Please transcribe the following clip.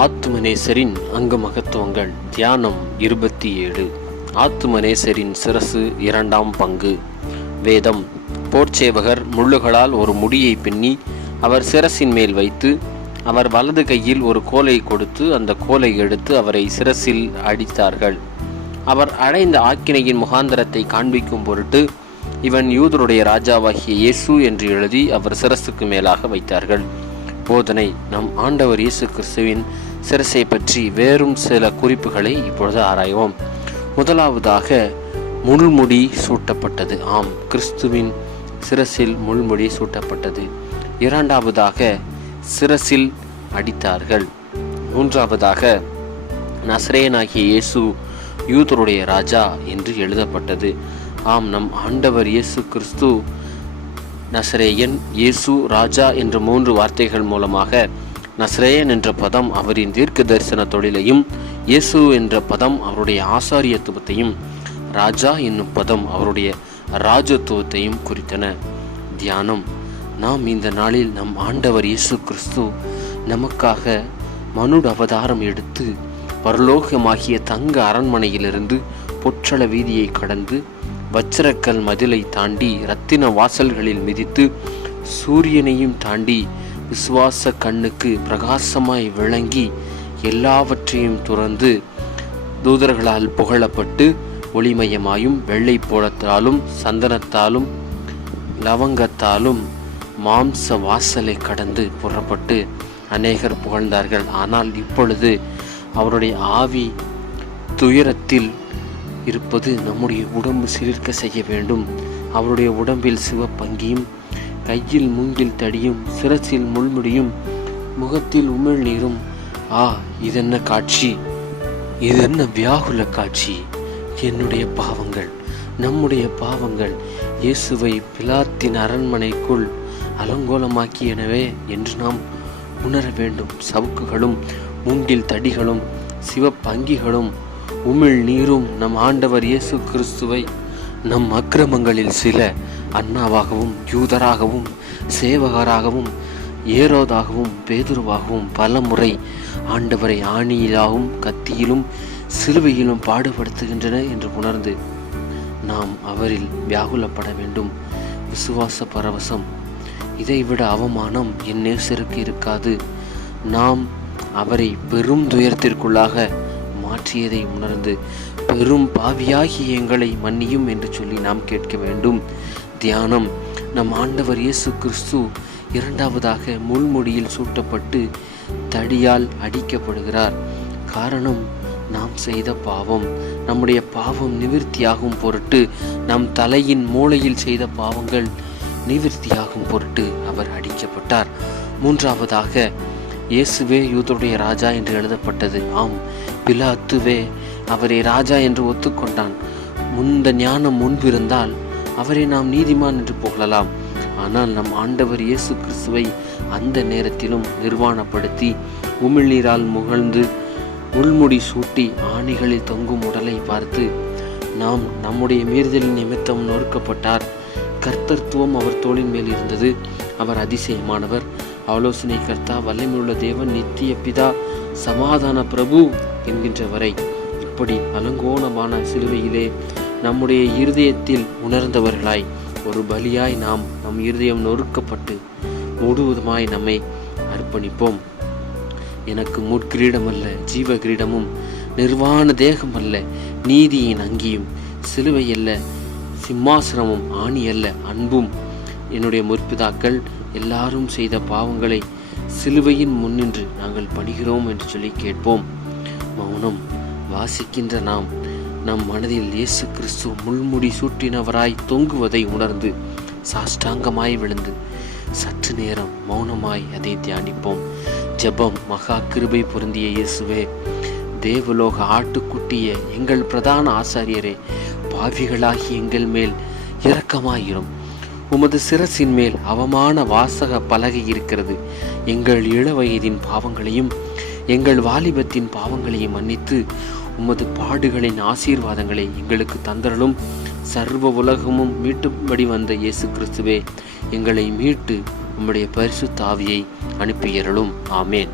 ஆத்துமநேசரின் அங்கு மகத்துவங்கள். தியானம் 27. ஆத்துமநேசரின் சிரசு 2ஆம் பங்கு. வேதம். போர்ச்சேவகர் முள்ளுகளால் ஒரு முடியை பின்னி அவர் சிரசின் மேல் வைத்து அவர் வலது கையில் ஒரு கோலை கொடுத்து அந்த கோலை எடுத்து அவரை சிரசில் அடித்தார்கள். அவர் அடைந்த ஆக்கினையின் முகாந்தரத்தை காண்பிக்கும் பொருட்டு இவன் யூதருடைய ராஜாவாகிய இயேசு என்று எழுதி அவர் சிரசுக்கு மேலாக வைத்தார்கள். போதனை. நம் ஆண்டவர் இயேசு கிறிஸ்துவின் சிரசை பற்றி வேறும் சில குறிப்புகளை இப்பொழுது ஆராய்வோம். முதலாவதாக முள்முடி சூட்டப்பட்டது. ஆம், கிறிஸ்துவின் சிரசில் முள்முடி சூட்டப்பட்டது. இரண்டாவதாக சிரசில் அடித்தார்கள். மூன்றாவதாக நசரேயனாகிய இயேசு யூதருடைய ராஜா என்று எழுதப்பட்டது. ஆம், நம் ஆண்டவர் இயேசு கிறிஸ்து நசரேயன், இயேசு, ராஜா என்ற 3 வார்த்தைகள் மூலமாக நசரேயன் என்ற பதம் அவரின் தீர்க்க தரிசன தொழிலையும், இயேசு என்ற பதம் அவருடைய ஆசாரியத்துவத்தையும், ராஜா என்னும் பதம் அவருடைய ராஜத்துவத்தையும் குறித்தன. தியானம். நாம் இந்த நாளில் நம் ஆண்டவர் இயேசு கிறிஸ்து நமக்காக மனுட அவதாரம் எடுத்து பரலோகமாகிய தங்க அரண்மனையிலிருந்து பொற்றள வீதியை கடந்து வச்சிரக்கல் மதிலை தாண்டி இரத்தின வாசல்களில் மிதித்து சூரியனையும் தாண்டி விசுவாச கண்ணுக்கு பிரகாசமாய் விளங்கி எல்லாவற்றையும் துறந்து தூதர்களால் புகழப்பட்டு ஒளிமயமாயும் வெள்ளை போலத்தாலும் சந்தனத்தாலும் லவங்கத்தாலும் மாம்ச வாசலை கடந்து புறப்பட்டு அநேகர் புகழ்ந்தார்கள். ஆனால் இப்பொழுது அவருடைய ஆவி துயரத்தில் இருப்பது நம்முடைய உடம்பு சிலிர்க்க செய்ய வேண்டும். அவருடைய உடம்பில் சிவப்பங்கியும், கையில் மூங்கில் தடியும், சிரசில் முள்முடியும், முகத்தில் உமிழ்நீரும். இதென்ன காட்சி! இதென்ன வியாகுல காட்சி! என்னுடைய பாவங்கள், நம்முடைய பாவங்கள் இயேசுவை பிலாத்தின் அரண்மனைக்குள் அலங்கோலமாக்கியனவே என்று நாம் உணர வேண்டும். சவுக்குகளும் மூங்கில் தடிகளும் சிவப்பங்கிகளும் உமிழ் நீரும் நம் ஆண்டவர் இயேசு கிறிஸ்துவை நம் அக்கிரமங்களில் சில அண்ணாவாகவும் யூதராகவும் சேவகராகவும் ஏரோதாகவும் பேதுருவாகவும் பல முறை ஆண்டவரை ஆணியிலாகவும் கத்தியிலும் சிலுவையிலும் பாடுபடுத்துகின்றன என்று உணர்ந்து நாம் அவரில் வியாகுலப்பட வேண்டும். விசுவாச பரவசம். இதைவிட அவமானம் என் நேசருக்கு இருக்காது. நாம் அவரை பெரும் துயரத்திற்குள்ளாக மாற்றியதை உணர்ந்து பெரும் பாவியாகி எங்களை மன்னியும் என்று சொல்லி நாம் கேட்க வேண்டும். தியானம். நம் ஆண்டவர் இயேசு கிறிஸ்து இரண்டாவதாக முள்முடியில் சூட்டப்பட்டு தடியால் அடிக்கப்படுகிறார். காரணம், நாம் செய்த பாவம். நம்முடைய பாவம் நிவிர்த்தியாகும் பொருட்டு, நம் தலையின் மூளையில் செய்த பாவங்கள் நிவிர்த்தியாகும் பொருட்டு அவர் அடிக்கப்பட்டார். மூன்றாவதாக இயேசுவே யூதருடைய ராஜா என்று எழுதப்பட்டது. ஆம், பிலாத்துவே அவரை ராஜா என்று ஒத்துக்கொண்டான். முந்த ஞானம் முன்பிருந்தால் அவரை நாம் நீதிமான் என்று புகழலாம். ஆனால் நம் ஆண்டவர் இயேசு கிறிஸ்துவை அந்த நேரத்திலும் நிர்வாணப்படுத்தி உமிழ்நீரால் முகழ்ந்து முள்முடி சூட்டி ஆணிகளில் தொங்கும் உடலை பார்த்து நாம் நம்முடைய மீறுதலின் நிமித்தம் நொறுக்கப்பட்டார். கர்த்தத்துவம் அவர் தோளின் மேல் இருந்தது. அவர் அதிசயமானவர், ஆலோசனை கர்த்தா, வல்லமையுள்ள தேவன், நித்திய பிதா, சமாதான பிரபு என்கின்ற வரை இப்படி அலங்கோலமான சிலுவையிலே நம்முடைய இருதயத்தில் உணர்ந்தவர்களாய் ஒரு பலியாய் நம் இருதயம் நொறுக்கப்பட்டு முழுவதுமாய் நம்மை அர்ப்பணிப்போம். எனக்கு முட்கிரீடம் அல்ல ஜீவ கிரீடமும், நிர்வாண தேகம் அல்ல நீதியின் அங்கியும், சிலுவை அல்ல சிம்மாசனமும், ஆணி அல்ல அன்பும். என்னுடைய முற்பிதாக்கள் எல்லாரும் செய்த பாவங்களை சிலுவையின் முன்னின்று நாங்கள் பணிகிறோம் என்று சொல்லி கேட்போம். மௌனம். வாசிக்கின்ற நாம் நம் மனதில் இயேசு கிறிஸ்து முள்முடி சூட்டினவராய் தொங்குவதை உணர்ந்து சாஷ்டாங்கமாய் விழுந்து சற்று நேரம் மௌனமாய் அதை தியானிப்போம். ஜெபம். மகா கிருபை பொருந்திய இயேசுவே, தேவலோக ஆட்டுக்குட்டிய எங்கள் பிரதான ஆசாரியரே, பாவிகளாகி எங்கள் மேல் இரக்கமாயிரும். உமது சிரசின் மேல் அவமான வாசக பலகை இருக்கிறது. எங்கள் இளவயதின் பாவங்களையும் எங்கள் வாலிபத்தின் பாவங்களையும் மன்னித்து உமது பாடுகளின் ஆசீர்வாதங்களை எங்களுக்கு தந்தரலும். சர்வ உலகமும் மீட்டும்படி வந்த இயேசு கிறிஸ்துவே, எங்களை மீட்டு உம்முடைய பரிசுத்த ஆவியை அனுப்பியருளும். ஆமேன்.